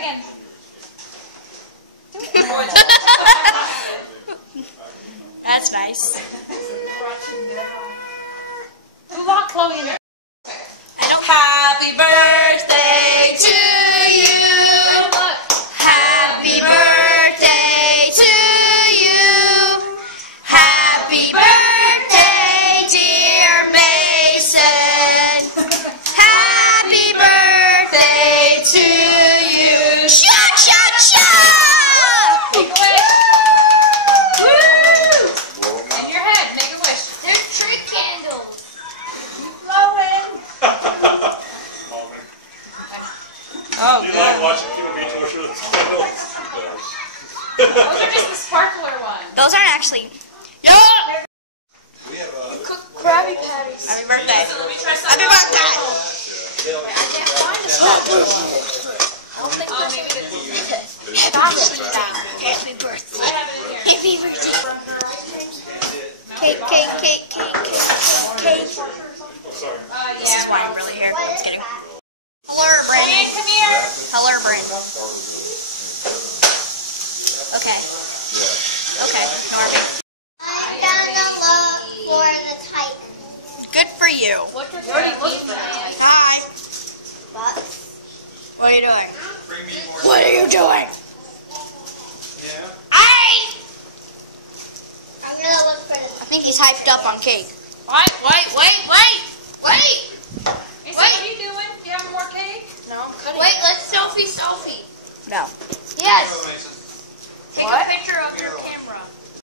again. That's nice. Who locked Chloe in there? I don't. Happy birthday to you. Happy birthday to you. Happy birthday, dear Mason. Happy birthday to you. Shut, shut, shut! Make a wish. Woo! In your head, make a wish. They're trick candles. Blowing. Oh, Do you good. like watching people be tortured with candles? Those are just the sparkler ones. Those aren't actually. Yeah! We have a... Krabby Patties. Happy birthday. Let me try Happy something. birthday. I can't find a sparkler one. Oh, maybe this is Happy birthday. I have it in here. Happy birthday. Cake, cake, cake, cake, cake. Sorry. This is why I'm really here. Just kidding. Hello, Brian, Brandon. come here. Hello, Brandon. Okay. Okay, Normie. I'm gonna look for the Titans. Good for you. Look at you already looked for it. Hi. But What are you doing? What are you doing? Yeah. Hi. I'm gonna look for the I think he's hyped up on cake. What? Wait. Mason, what are you doing? Do you have more cake? No, I'm cutting. Wait, let's selfie. No. Yes. Take What? a picture of your camera.